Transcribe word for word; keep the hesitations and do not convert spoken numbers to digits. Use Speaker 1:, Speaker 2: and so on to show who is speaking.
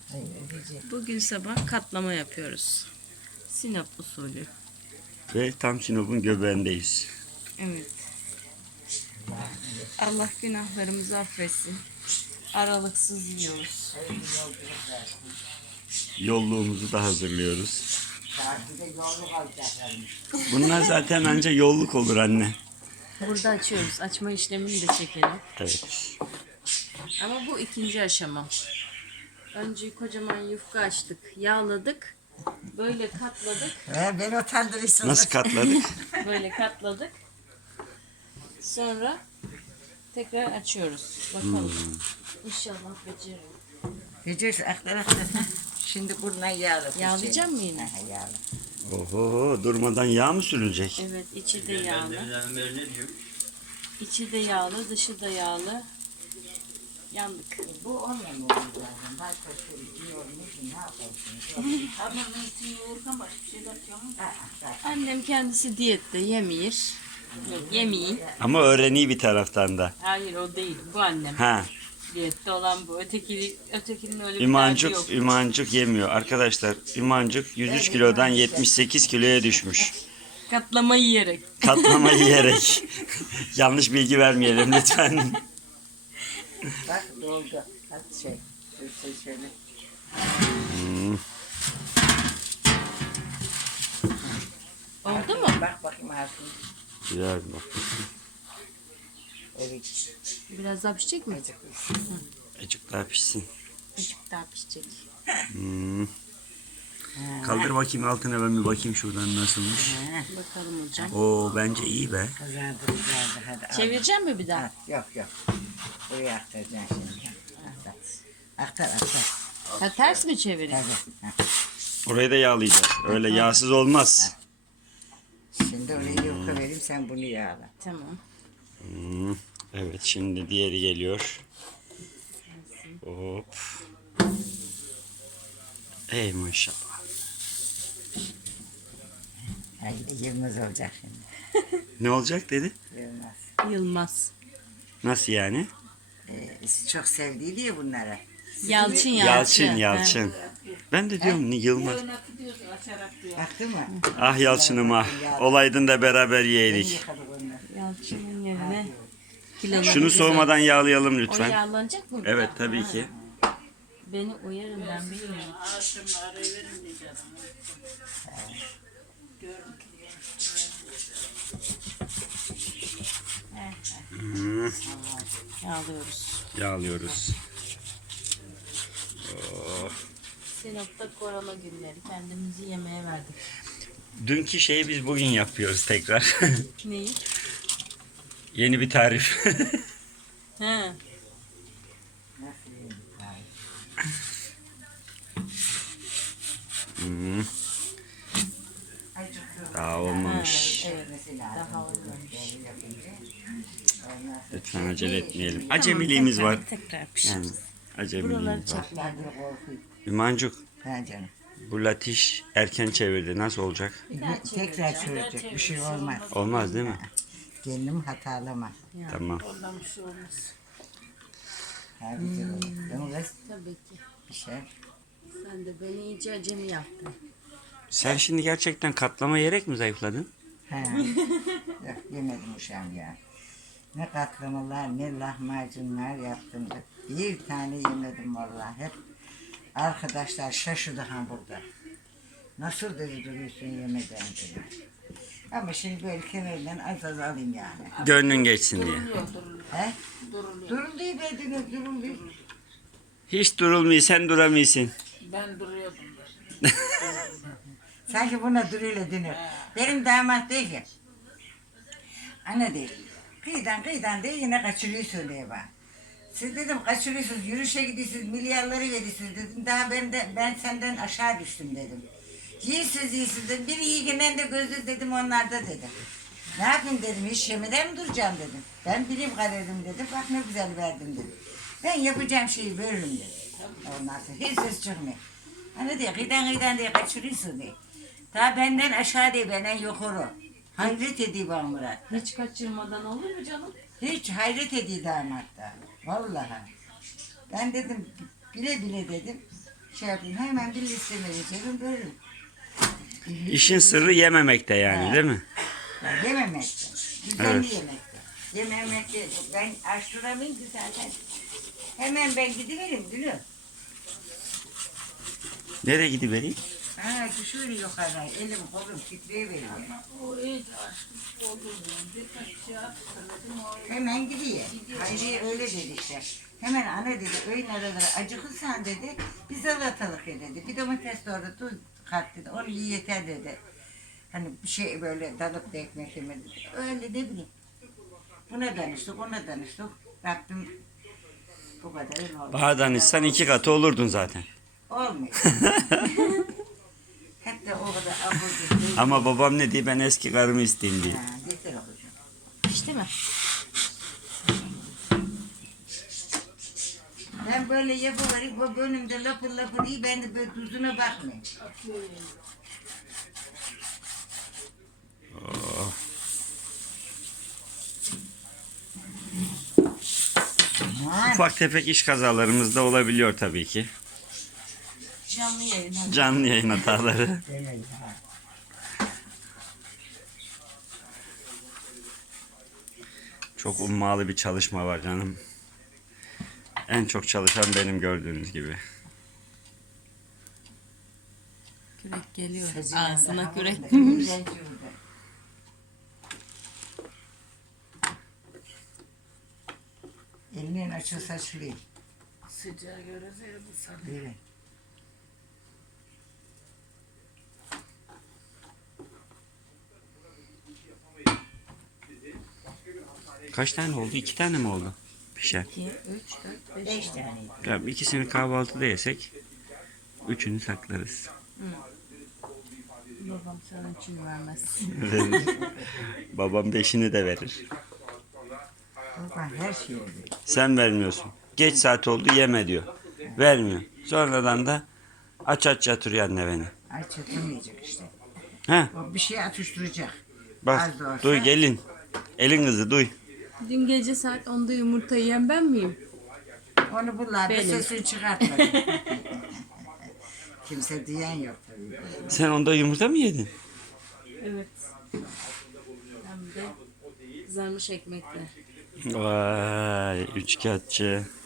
Speaker 1: Bugün sabah katlama yapıyoruz. Sinop usulü.
Speaker 2: Ve tam Sinop'un göbeğindeyiz.
Speaker 1: Evet. Allah günahlarımızı affetsin. Aralıksız yiyoruz.
Speaker 2: Yolluğumuzu da hazırlıyoruz. Bunlar zaten ancak yolluk olur anne.
Speaker 1: Burada açıyoruz. Açma işlemini de çekelim.
Speaker 2: Evet.
Speaker 1: Ama bu ikinci aşama. Önce kocaman yufka açtık. Yağladık. Böyle katladık.
Speaker 3: He, beni utandırırsın.
Speaker 2: Nasıl katladık?
Speaker 1: Böyle katladık. Sonra tekrar açıyoruz. Bakalım. İnşallah beceririm.
Speaker 3: Vücut aktar aktar. Şimdi buradan yağlı.
Speaker 1: Yağlayacak mı yine?
Speaker 3: Ha, yağlı.
Speaker 2: Oho, durmadan yağ mı sürülecek?
Speaker 1: Evet, içi de yağlı. İçi de yağlı, dışı da yağlı. Yandık.
Speaker 3: Bu onunla mı oluyor zaten? Başka şey yiyor musun? Ne yaparsın? Hamurun içine yoğururken başka bir şey de atıyor mu? Ha, ha.
Speaker 1: Annem kendisi diyette yemiyor. Yok, yemeyin.
Speaker 2: Ama öğreniyor bir taraftan da.
Speaker 1: Hayır, o değil. Bu annem.
Speaker 2: Ha,
Speaker 1: Diyette olan bu. Öteki, ötekinin öyle bir derdi
Speaker 2: İmancık,
Speaker 1: yok.
Speaker 2: İmancık yemiyor. Arkadaşlar, İmancık yüz üç kilodan yetmiş sekiz kiloya düşmüş.
Speaker 1: Katlama yiyerek.
Speaker 2: Katlama yiyerek. Yanlış bilgi vermeyelim lütfen.
Speaker 3: Bak doldu. Hadi şey. Sür şöyle.
Speaker 2: Hmm,
Speaker 1: Oldu mu?
Speaker 3: Bak bakayım Arsun.
Speaker 2: güzel bak.
Speaker 3: Evet.
Speaker 1: Biraz daha pişecek mi?
Speaker 2: Azıcık daha pişsin.
Speaker 1: Azıcık daha pişecek.
Speaker 2: Hmm. Kaldır bakayım altına, ben bir bakayım şuradan nasılmış.
Speaker 1: Bakalım hocam.
Speaker 2: Oo, bence iyi be.
Speaker 3: Kızardı kızardı. Hadi al.
Speaker 1: Çevireceğim mi bir daha?
Speaker 3: Ha, yok yok. Buraya aktaracaksın şimdi. Aktar. Aktar aktar.
Speaker 1: Ha, ters mi çevireyim?
Speaker 3: Tabii. Ha.
Speaker 2: Orayı da yağlayacağız. Öyle yağsız olmaz.
Speaker 3: Şimdi oraya yufka vereyim, sen bunu yağla.
Speaker 1: Tamam.
Speaker 2: Hmm, evet, şimdi diğeri geliyor. Hop. Ey maşallah.
Speaker 3: Haydi Yılmaz olacak şimdi.
Speaker 2: Ne olacak dedi?
Speaker 3: Yılmaz.
Speaker 1: Yılmaz.
Speaker 2: Nasıl yani?
Speaker 3: Ee, çok sevdiydi ya bunlara.
Speaker 1: Yalçın Yalçın.
Speaker 2: Yalçın, Yalçın. Ben de diyorum ne Yılmaz.
Speaker 3: Baktın mı?
Speaker 2: Ah Yalçın'ım ah. Olaydın da beraber
Speaker 3: Beni
Speaker 2: yeğerik.
Speaker 3: yıkadık onları.
Speaker 1: Yalçın'ın yerine pilavı
Speaker 2: Şunu
Speaker 1: güzel.
Speaker 2: soğumadan yağlayalım
Speaker 1: O
Speaker 2: lütfen.
Speaker 1: yağlanacak mı?
Speaker 2: Evet, tabii ki.
Speaker 1: Beni uyarın, ben bilmiyorum.
Speaker 2: Hmm,
Speaker 1: Yağlıyoruz.
Speaker 2: yağlıyoruz. Oh.
Speaker 1: Sinop'ta korona günleri, kendimizi yemeğe verdik.
Speaker 2: Dünkü şeyi biz bugün yapıyoruz tekrar.
Speaker 1: Neyi?
Speaker 2: Yeni bir tarif.
Speaker 1: He.
Speaker 3: Nasıl yiyeyim?
Speaker 2: Hmm,
Speaker 3: Acıkıyor.
Speaker 2: daha olmamış.
Speaker 1: Evet,
Speaker 3: Mesela
Speaker 1: daha olmamış.
Speaker 2: Lütfen acele etmeyelim. Acemiliğimiz var.
Speaker 1: Tekrar
Speaker 2: Yani
Speaker 1: pişiririz. Buraları
Speaker 2: acemiliğimiz var.
Speaker 1: çekmeyelim.
Speaker 2: İmancuk,
Speaker 3: Ha canım.
Speaker 2: bu latiş erken çevirdi. Nasıl olacak?
Speaker 3: Tekrar çürütecek, bir şey olmaz.
Speaker 2: Olmaz değil mi?
Speaker 3: Kendim hatalama.
Speaker 2: Tamam.
Speaker 1: Ondan bir şey olmaz.
Speaker 3: Her güzel olur. Değil mi kız?
Speaker 1: Tabii ki.
Speaker 3: Bir şey.
Speaker 1: Sen de beni iyice acemi yaptın.
Speaker 2: Sen şimdi gerçekten katlama yiyerek mi zayıfladın?
Speaker 3: Ha. Yok, yemedim uşağım ya. Ne katlamalar, ne lahmacunlar yaptım da. Bir tane yemedim vallahi. Hep arkadaşlar şaşırdı ha burada. Nasıl dedi duruyorsun yemeden dedi. Ama şimdi böyle kenarından az az alayım yani.
Speaker 2: Gönlün geçsin diye.
Speaker 3: He? Duruluyor be dünür, duruluyor.
Speaker 2: Hiç durulmuyor, sen duramıyorsun.
Speaker 4: Ben duruyordum.
Speaker 3: Sanki buna duruyla dünür. Benim damat değil ki. Anne değil. Kıyıdan kıyıdan değil yine kaçırıyorsun diye bana. Siz dedim kaçırıyorsunuz, yürüyüşe gidiyorsunuz, milyarları veriyorsunuz dedim. Daha ben de ben senden aşağı düştüm dedim. Yiyorsunuz yiyorsunuz dedim. Biri yiyken de gözü dedim onlarda dedim. Ne yapayım dedim, hiç yemeden mi duracağım dedim. Ben bilim kararım dedim, bak ne güzel verdim dedim. Ben yapacağım şeyi veririm dedim. Ondan sonra hiç ses çıkmıyor. Hani diye kıyıdan kıyıdan diye kaçırıyorsun diye. Daha benden aşağı değil, benden yukarı. Hayret ediyor bana Murat.
Speaker 1: Hiç kaçırmadan olur mu canım?
Speaker 3: Hiç hayret ediyor damat da. Vallahi. Ben dedim bile bile dedim. şey yapayım. Hemen bir listeme geçerim veririm.
Speaker 2: İşin sırrı yememekte yani, değil mi?
Speaker 3: Ya, yememekte. Düzenli
Speaker 2: Evet.
Speaker 3: yemekte. Yememekte. Ben aç duramayayım ki zaten. Hemen ben gidiveririm Gülüm.
Speaker 2: Nereye gidivereyim?
Speaker 3: Ha şöyle yukarıdan elim kolum titreyiveriyor.
Speaker 1: O iyice açmış oldu. Birkaç şey yaptırdım. O
Speaker 3: Hemen gidiyor. Hayriye öyle dedi işte. Hemen ana dedi öğün araları acıkırsan dedi bir salatalık ye dedi. Bir domates doğru tuz kat dedi. Onu iyi yeter dedi. Hani bir şey böyle dalıp da ekmek yemedi. Öyle ne bileyim. Buna danıştık ona danıştık. Rabbim bu kadar oldu.
Speaker 2: Bana danışsan iki katı olurdun zaten.
Speaker 3: Olmuyor. Hep de o kadar abur cubur.
Speaker 2: Ama babam ne diyor, ben eski karımı isteyeyim diye.
Speaker 3: Ha, yeter okuyacağım.
Speaker 1: İşte mi?
Speaker 3: Ben böyle yapıverip bu önümde lapır lapır iyi ben de böyle tuzuna bakmayayım.
Speaker 2: Oh.
Speaker 3: Aman.
Speaker 2: Ufak tefek iş kazalarımız da olabiliyor tabii ki.
Speaker 1: Canlı yayın. hadi.
Speaker 2: Canlı yayın hataları.
Speaker 3: Evet, ha.
Speaker 2: Çok ummalı bir çalışma var canım. En çok çalışan benim, gördüğünüz gibi.
Speaker 1: Kürek geliyor.
Speaker 3: Haziran'da
Speaker 1: Ağzına
Speaker 3: havada
Speaker 1: kürek.
Speaker 3: iğrenç oldu. Elinin açılsa şurayı.
Speaker 1: Sıcağı göreceğiz bu sana.
Speaker 3: Evet.
Speaker 2: Kaç tane oldu? İki tane mi oldu? Pişer.
Speaker 1: iki, üç, dört, beş.
Speaker 3: Beş tane.
Speaker 2: Tamam, ikisini kahvaltıda yesek üçünü saklarız.
Speaker 1: Babam sana için vermez.
Speaker 2: Verir. Babam beşini de verir.
Speaker 3: Baban her şeyi veriyor.
Speaker 2: Sen vermiyorsun. Geç saat oldu yeme diyor. Vermiyor. Sonradan da aç aç yatırıyor anne beni.
Speaker 3: Ay çatılmayacak işte.
Speaker 2: He,
Speaker 3: O bir şey atıştıracak.
Speaker 2: bak
Speaker 3: Az da olsa.
Speaker 2: duy gelin. Elin kızı duy.
Speaker 1: Dün gece saat onda yumurta yiyen ben miyim?
Speaker 3: Onu bunlar da
Speaker 1: Benim.
Speaker 3: sesini çıkartmadı. Kimse diyen yok tabii.
Speaker 2: Sen onda yumurta mı yedin?
Speaker 1: Evet. Hem de kızarmış ekmekle.
Speaker 2: Vay üçkağıtçı.